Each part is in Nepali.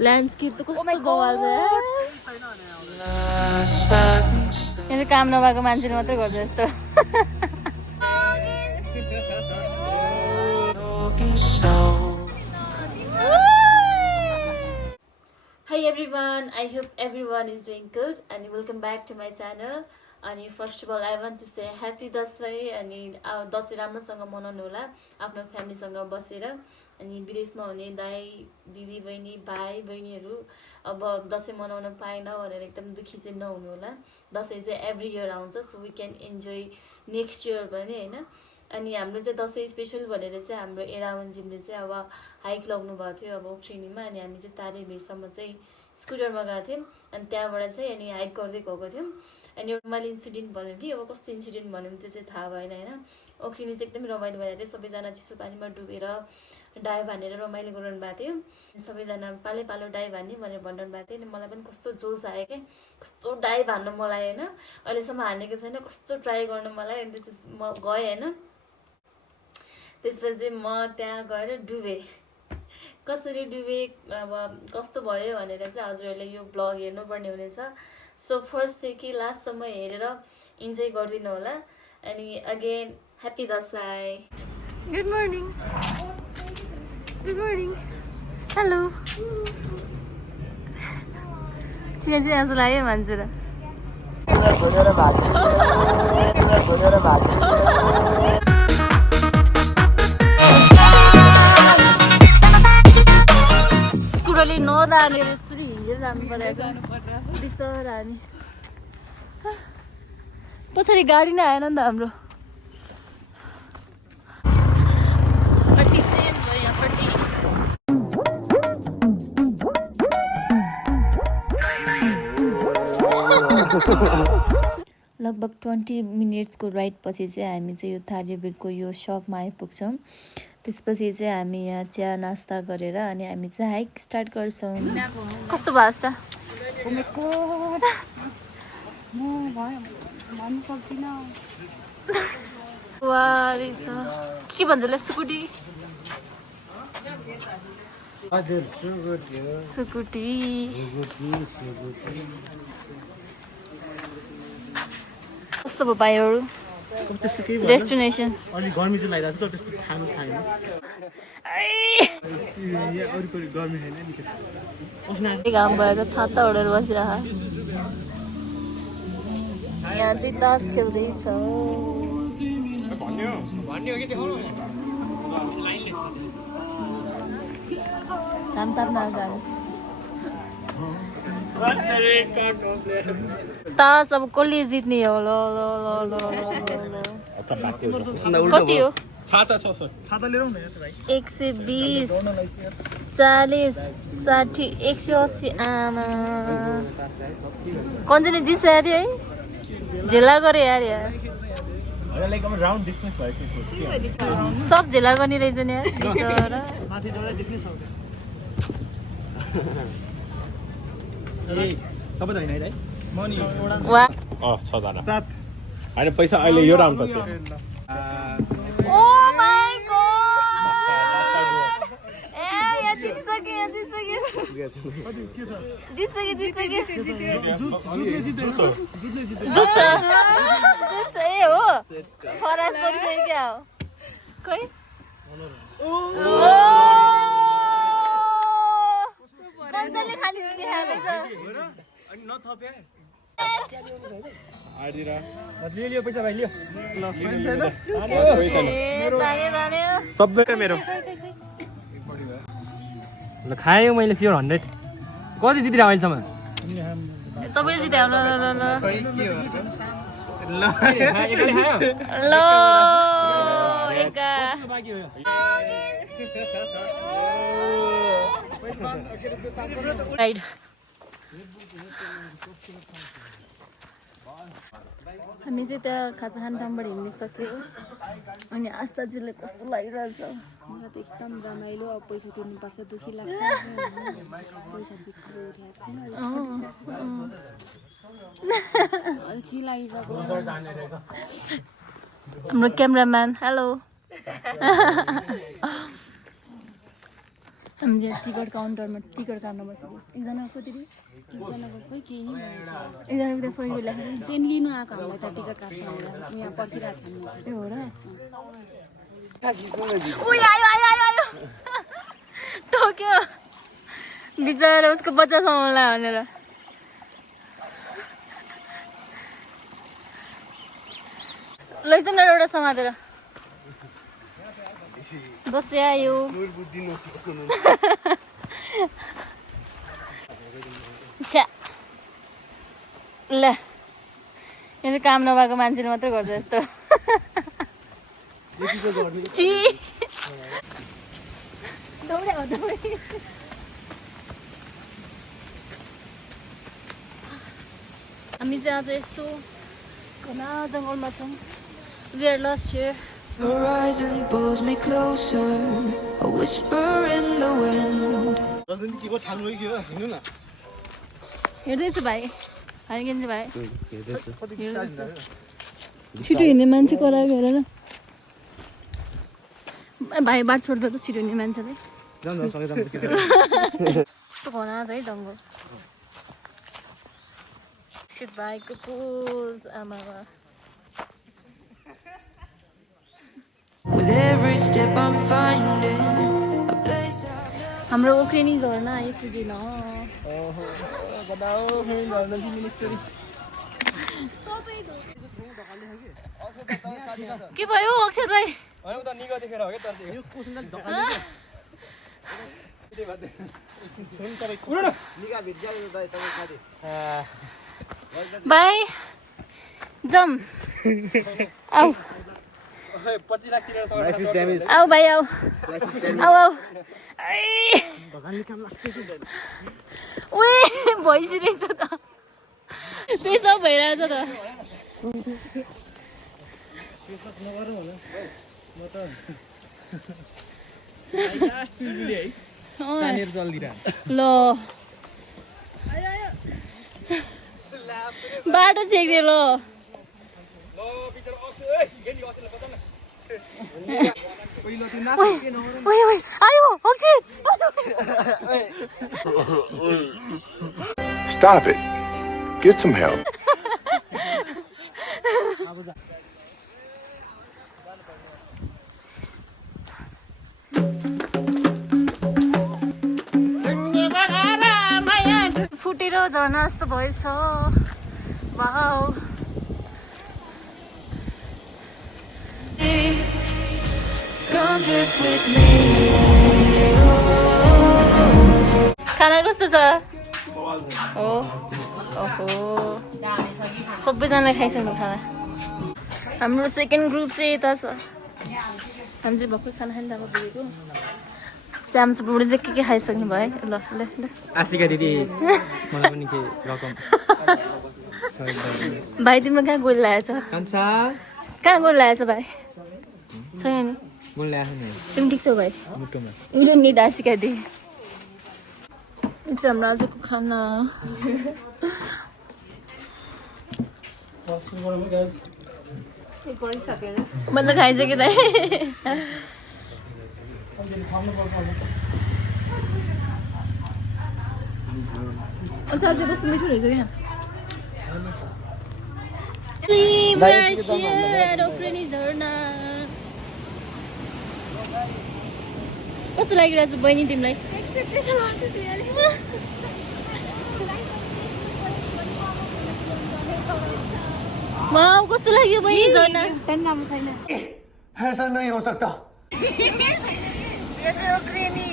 ल्यान्डस्केप त कस्तो बवाल छ यहाँ काम नभएको मान्छेले मात्रै गर्छ यस्तो Hi everyone, I hope everyone is doing good and welcome back to my channel. And first of all, I want to say happy Dasai and Dasai राम्रोसँग मनाउनु होला आफ्नो फ्यामिलीसँग बसेर अनि विदेशमा हुने दाइ दिदी बहिनी भाइ बहिनीहरू अब दसैँ मनाउन पाएन भनेर एकदम दुखी चाहिँ नहुनु होला दसैँ चाहिँ एभ्री इयर आउँछ so we can enjoy next year पनि हैन अनि हाम्रो चाहिँ दसैँ स्पेशल भनेर चाहिँ हाम्रो एरावनजिमले चाहिँ अब हाइक लाग्नु भएको थियो अब उफ्रिनीमा अनि हामी चाहिँ तारेभिरसम्म चाहिँ स्कुटरमा गएको थियौँ अनि त्यहाँबाट चाहिँ अनि हाइक गर्दै गएको थियौँ अनि एउटा मैले इन्सिडेन्ट भन्यो कि अब कस्तो इन्सिडेन्ट भन्यो त्यो चाहिँ थाहा भएन हैन उफ्रिनी चाहिँ एकदमै रमाइलो भइरहेको थियो सबैजना चिसो पानीमा डुबेर डाइभ हानेर रमाइलो गरिरहनु भएको थियो सबैजना पाले पालो डाइभ हान्ने भनेर भनिरहनु भएको थियो अनि मलाई पनि कस्तो जोस आयो क्या कस्तो डाइभ हान्नु मलाई हैन अहिलेसम्म हानेको छैन कस्तो ट्राई गर्नु मलाई अनि म गएँ हैन त्यसपछि म त्यहाँ गएर डुबेँ कसरी डुबेँ अब कस्तो भयो भनेर चाहिँ हजुरहरूले यो ब्लग हेर्नुपर्ने हुनेछ सो फर्स्टदेखि लास्टसम्म हेरेर इन्जोय गरिदिनु होला अनि again happy Dashain good morning hello चिया चाहिँ आज लाग्यो मान्छे र स्कुटरले नदानेर यस्तरी हिँडेर जानु परेको बिचरा नि पछाडि गाडी नै आएन नि त हाम्रो पट्टी चेन्ज भयो यहाँपट्टि लगभग 20 मिनट्सको राइड पछि चाहिँ हामी चाहिँ यो थारेभिरको यो सपमा आइपुग्छौँ त्यसपछि चाहिँ हामी यहाँ चिया नास्ता गरेर अनि हामी चाहिँ हाइक स्टार्ट गर्छौँ कस्तो भयो त वारी छ के भन्छ ल स्कुटी स्कुटी कस्तो भयो बाहिरहरू डेस्टिनेसन अलि गर्मी चाहिँ लागिरहेको छ त्यस्तो खानु खाएन गर्मी छैन घाम भएर छाता ओढेर बसिरहेको यहाँ चाहिँ तास खेल्दैछ घाम ताप्न आएको तास अब कसले जित्ने हो ल ल ल ल कति हो 120 40 60 180 आमा कन्जले जित्छ अरे है झेला गरे अरे सब झेला गर्ने रहेछ नि होइन पैसा अहिले यो राउन्ड पछि सबैका मेरो ल खायो मैले सियर 100 कति जितिरह अहिलेसम्म तपाईले जित्यो ल एका राइड हामी चाहिँ त्यहाँ खाजा खाने ठाउँबाट हिँडिसक्यो अनि आस्थाजीले कस्तो लागिरहेछ मलाई त एकदम रमाइलो अब पैसा तिर्नुपर्छ दुखी लाग्छ पैसा जित्नु अल्छी लागिसक्यो हाम्रो क्यामेराम्यान हेलो हामी चाहिँ टिकट काउन्टरमा टिकट काट्न बसेको एकजना कति एकजनाको खोइ केही नि भनेको एकजनाको त सही लेखेको नि ट्रेन लिनु आएको हामीलाई त टिकट काट्छ भनेर म यहाँ पर्खिरहेको छु त्यो हो र उयो आयो आयो आयो आयो टोक्यो बिचरा उसको बच्चा समाउला भनेर लैजाउँ न एउटा समातेर दसैँ आयो छ्या ल यो चाहिँ काम नभएको मान्छेले मात्रै गर्छ जस्तो ची दौड्या दौडे हामी चाहिँ आज यस्तो घना जङ्गलमा छौँ We are lost here. Horizon pulls me closer, a whisper in the wind. हेर्दैछु भाइ भाइ किन्छ भाइ छिटो हिँड्ने मान्छे कराएको हेर न भाइ बाटो छोड्दा त छिटो हिँड्ने मान्छेले कस्तो घना छ है जङ्गल सिट भाइको pose आमामा With every step I'm finding a place I've never हाम्रो ओक्रेनी झर्ना आइपुगेन के भयो अक्षर भाइ भाइ जम आऊ आऊ भाइ आऊ आऊ आऊ उही भइसकेछ त त्यही सब भइरहेछ त ल बाटो छेक्दियो ल आयो अक्षर Stop it. Get some help. फुटेर झर्ना जस्तो भएछ wow come drift with me. खाना कस्तो छ हो ओहो सबैजनाले खाइसक्नु खाना हाम्रो सेकेन्ड ग्रुप चाहिँ यता छ हामी चाहिँ भर्खर खाना खाने ठाउँमा पुगेको च्याम्स बुढी चाहिँ के खाइसक्नु भयो ल ल ल आशिका दिदी मलाई पनि के रकम भाइ तिम्रो कहाँ गोली लागेछ कान्छा कहाँ गोली लागेछ भाइ छैन नि गोली ल्याएको नि तिमी ठिक छौ भाइ मुटुमा यो नि आशिका दिदी यो चाहिँ हाम्रो आजको खाना मतलब खाइसक्यो त अचार चाहिँ कस्तो मिठो रहेछ क्या कस्तो लागिरहेछ बहिनी तिमीलाई वाउ कस्तो लाग्यो बहिनी झर्ना राम्रो छैन ऐसा नहीं हो सकता यो चाहिँ ओक्रेनी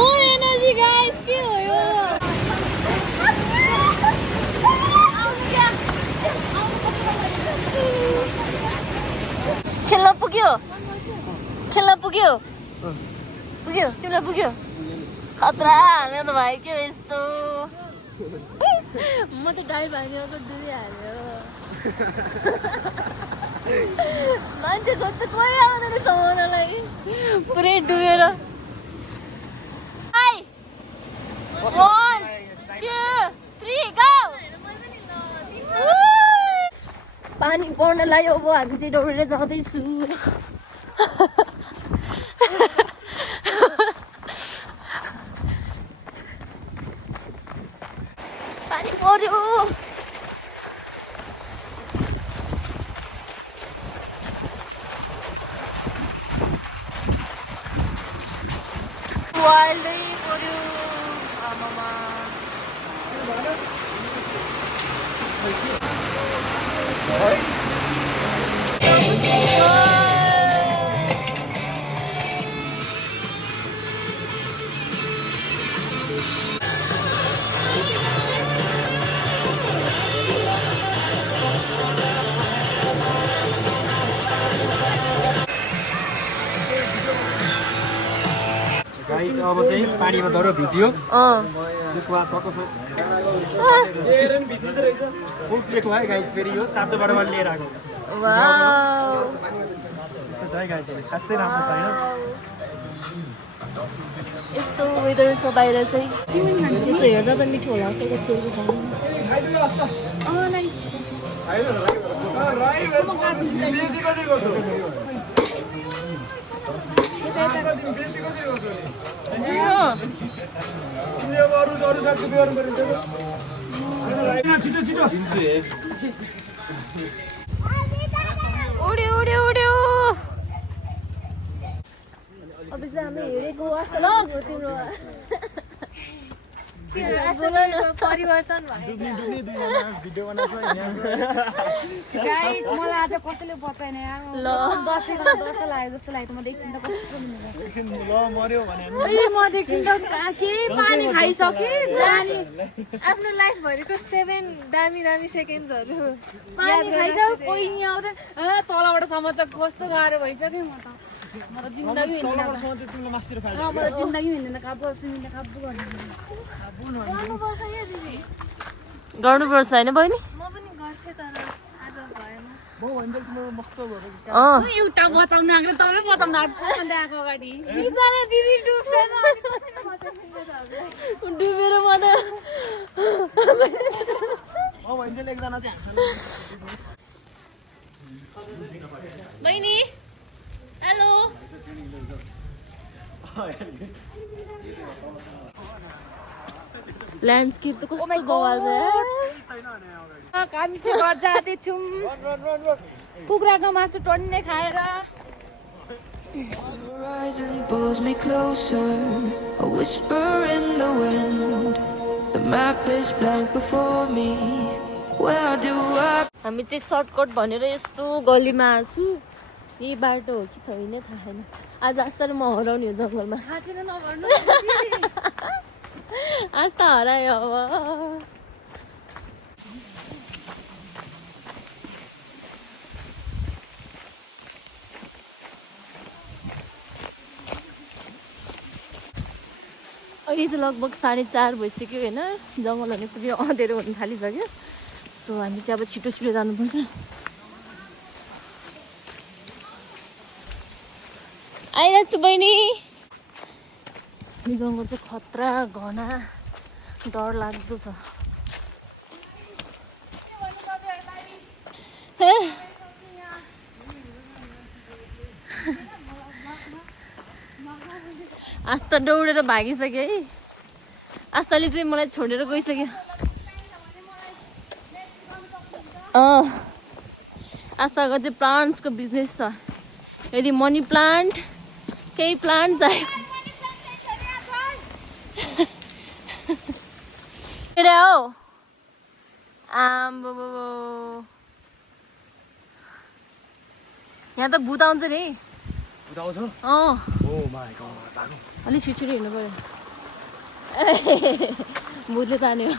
More energy, guys. के हो यो? खेल्न पुग्यो? खेल्न पुग्यो? पुग्यो? तिमीलाई पुग्यो? खतरा हाल्यो त भाइ के हो यस्तो? म त डाइ भाग्यो त डुबिहाल्यो। मान्छे खोज्छ कोही आउँदैन समाउनलाई पुरै डुबेर। 1 2 3 गो। पानी पर्नलाई अब हामी चाहिँ दौडेर जाँदैछु। पानी पर्यो। वाइल्डै पर्यो आमामा। गाइस अब चाहिँ पानीमा दरो भिजियो सेकुवा टक्क फुल सेकुवा है गाइस। फेरि यो सातो बडबाट लिएर आएको यस्तो छ है गाइस। खासै राम्रो छैन यस्तो वेदर छ बाहिर चाहिँ। त्यो चाहिँ हेर्दा त मिठो होला जस्तो चेल्को खानु। उड्यो उड्यो उड्यो। अब चाहिँ हामी हेरेको जस्तो लाग्यो तिम्रो परिवर्तन गाइस मलाई आज कसैले बचाएन यार। ल दसैँ लाग्यो जस्तो लाग्यो। म त एकछिन त कस्तो म त एकछिन त के पानी खाइसके आफ्नो लाइफ भरिको 7 दामी दामी सेकेन्ड्सहरू पानी खाइसक्यो। कोही यहाँ आउँदैन तलबाट समाज कस्तो गाह्रो भइसक्यो। म त जिन्दगी हिँड्दैन। म त जिन्दगी हिँड्दैन। काबु सुनिँदा काबु गर्नुपर्छ क्या दिदी। गर्नुपर्छ होइन बहिनी? म पनि गर्थेँ तर आज भएन। एउटा बचाउन आएको तपाईँ बचाउन आएको अगाडि एकजना दिदी डुब्छ डुबेर म त बहिनी हेलो। ल्यान्डस्केप त कस्तो बवाल छ यार। हामी चाहिँ घर जाँदैछौँ कुखुराको मासु टन्ने खाएर। Horizon pulls me closer, a whisper in the wind. The map is blank before me. Where do I? हामी चाहिँ सर्टकट भनेर यस्तो गलीमा छु। यही बाटो हो कि होइन थाहा छैन। आज आस्ताले म हराउने हो जङ्गलमा। आस्ता हरायो अब। अहिले चाहिँ लगभग 4:30 भइसक्यो होइन। जङ्गलहरू पुरै अँधेरो हुन थालिसक्यो। सो हामी चाहिँ अब छिटो छिटो जानुपर्छ। आइरहेको छु बहिनी। यो जङ्गल चाहिँ खतरा घना डर लाग्दो छ। आस्था दौडेर भागिसक्यो है। आस्थाले चाहिँ मलाई छोडेर गइसक्यो। आस्थाको चाहिँ प्लान्ट्सको बिजनेस छ। यदि मनी प्लान्ट केही प्लान्ट चाहियो हो आम्बो यहाँ त भूत आउँछ नि। उदाउँछ? अँ ओ माय गॉड। अलिक छिटो हिँड्नु पर्यो। भुतले तान्यो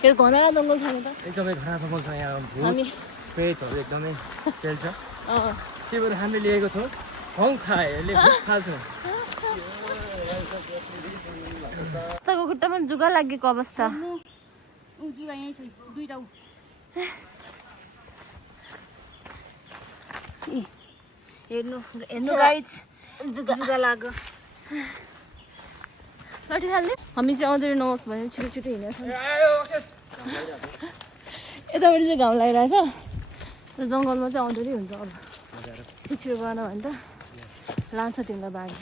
त्यो घना जङ्गल छैन त एकदमै घना जङ्गल छ यहाँ हामी भूत प्रेतहरू एकदमै खेल्छ अँ त्यही भएर हामीले लिएको छौँ हङ खाएले भूत फाल्छ तपाईँको खुट्टामा जुगा लागेको अवस्था ऊ जुगा यहीँ छ दुईटा ऊ हेर्नु हेर्नु गाइज जुगा जुगा लाग्यो लटी थाल्ने हामी चाहिँ आउँदै नहोस् भने छिटो छिटो हिँडेछ यतापट्टि चाहिँ घाम लागिरहेछ र जङ्गलमा चाहिँ आउँदै हुन्छ अब छिटो गएन भने त लान्छ तिमीलाई बाघे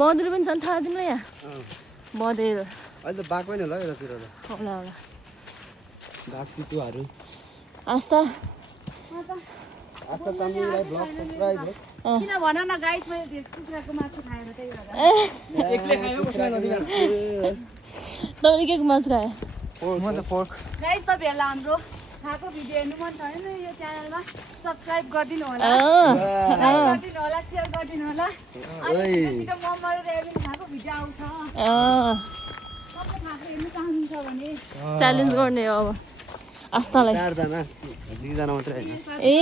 बँदर पनि छन् थाहा तिमीलाई यहाँ बँदेर अहिले त बाघ पनि होला यतातिर त होला होला बाघ चितुवाहरू आस्था आस्था तामाङलाई ब्लग सब्सक्राइब किन भन न गाइस मैले भेज कुखुराको मासु खाएर त्यही भएर तपाईँले के को मासु खायो म त पोर्क गाइस तपाईँहरूलाई हाम्रो खाएको भिडियो हेर्नु मन छ भने यो च्यानलमा सब्सक्राइब गरिदिनु होला गरिदिनु होला सेयर गरिदिनु होला अनि मोमो रेबिन खाएको भिडियो आउँछ सबै खाएको हेर्नु चाहनुहुन्छ भने च्यालेन्ज गर्ने हो अब आस्थालाई 4 जना 2 जना मात्रै हैन ए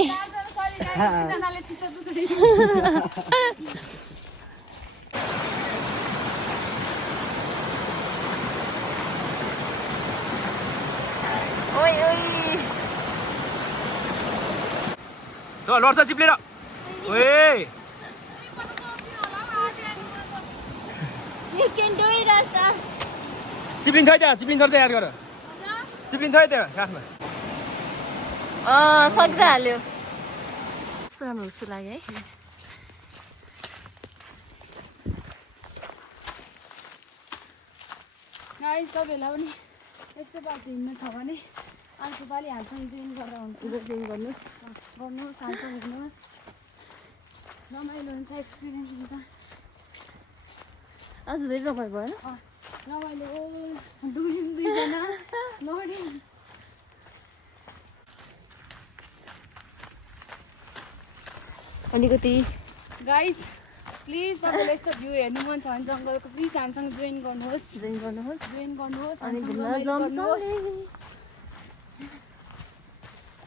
चारजनाले चित्त दुख्दै ओइ ओइ ल लड्छ चिप्लेर ओए You can do it, Asta. चिप्लिन्छ है त्यहाँ चिप्लिन्छ चाहिँ याद गर चिप्लिन्छ है त्यहाँ काठमा सक्दै हाल्यो कस्तो राम्रो हुस्सो लाग्यो है गाइस तपाईँहरूलाई पनि यस्तो बाटो हिँड्नु छ भने अर्को पालि हालसँग जोइन गरेर हुन्छ जोइन गर्नुहोस् गर्नुहोस् हालसँग हिँड्नुहोस् रमाइलो हुन्छ एक्सपिरियन्स हुन्छ आज धेरै रमाइलो भएन रमाइलो डुब्यौँ दुईजना लड्यौँ अलिकति गाइस प्लिज तपाईँलाई यस्तो भ्यू हेर्नु मन छ भने जङ्गलको प्लिज हामीसँग जोइन गर्नुहोस् जोइन गर्नुहोस् अनि हामीसँग घुम्न रमाइलो गर्नुहोस्।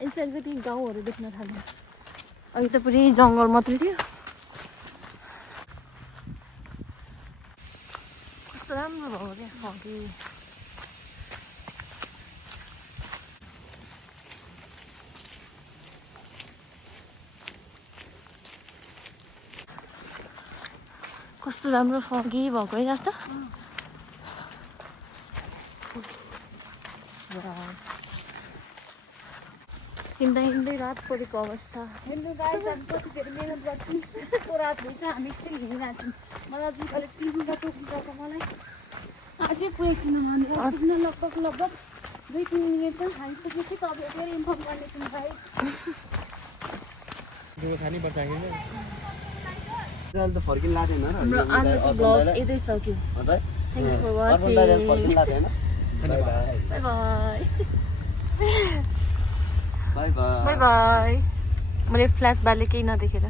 जान्छ अलिकति गाउँहरू देख्न थाल्यो अघि त पुरै जङ्गल मात्रै थियो कस्तो राम्रो भयो क्या फगी कस्तो राम्रो फगी भएको है जस्तो हिँड्दा हिँड्दै रात परेको अवस्था हेर्नु गाइस हामी कतिखेर मेहनत गर्छौँ यस्तो रात भइसक्यो हामी स्टिल हिँडिरहेको छौँ मलाई दुःखले टिभीमा टोक्नुपर्छ मलाई अझै पुगेको छैन भनेर पुग्न लगभग 2-3 मिनट छ हामी पुगेपछि तपाईँहरू फेरि इन्फर्म गर्नेछौँ गाइस जो छानी पर्छ हैन अहिले त फर्किन लाग्दैन र हाम्रो आजको ब्लग यतै सक्यो थ्याङ्क यू फर वाचिङ फर्किन लाग्दैन by by by by by by मैले फ्ल्यास बाले केही नदेखेर